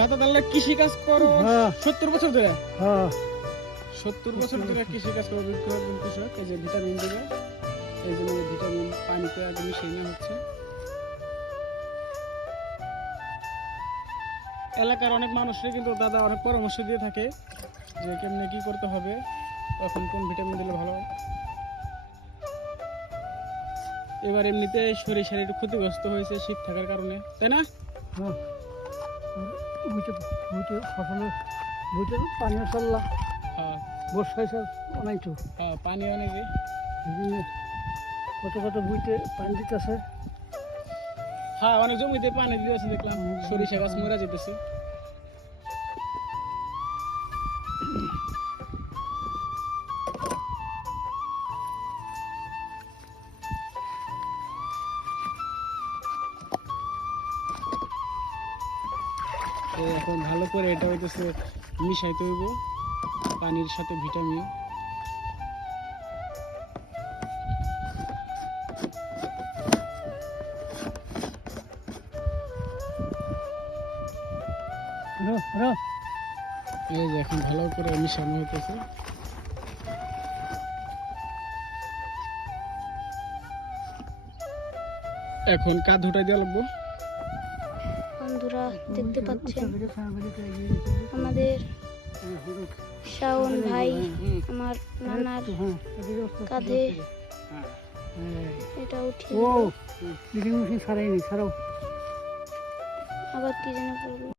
দাদা তাহলে কৃষি কাজ করো। হ্যাঁ। সত্তর বছর ধরে? হ্যাঁ। সত্তর বছর ধরে কৃষি কাজ করো একজন কৃষক এই যে ভিটামিন দেবে এই জন্য ভিটামিন পানিতে আগে মিশিয়ে নেওয়া হচ্ছে। এলাকার অনেক মানুষরা কিন্তু দাদা অনেক পরামর্শ দিয়ে থাকে যে কেমনে কি করতে হবে কখন কোন ভিটামিন দিলে ভালো এবার এমনিতে শরীর একটু ক্ষতিগ্রস্ত হয়েছে শীত থাকার কারণে তাই না? বুঝতে বুঝতে ফসলে পানি চললা হ্যাঁ। বর্ষায় সব অনেক হ্যাঁ পানি অনেকে কত কত বুঝতে পানি দিতেছে। হ্যাঁ অনেক জমিতে পানি দিয়ে আছে দেখলাম। সরিষা গাছ মরা যেতেছে। তো এখন ভালো করে এটা হইতেছে মিশাইতে হইব পানির সাথে ভিটামিন। এই যে এখন ভালো করে মিশানো হইতেছে। এখন কাঁধ উঠাই দেওয়া লাগবো। বন্ধুরা দেখতে পাচ্ছেন আমাদের শাওন ভাই আমার নানার কাঁধে এটা উঠিয়ে ও সারাইনি ছাড়াও আবার কি যেন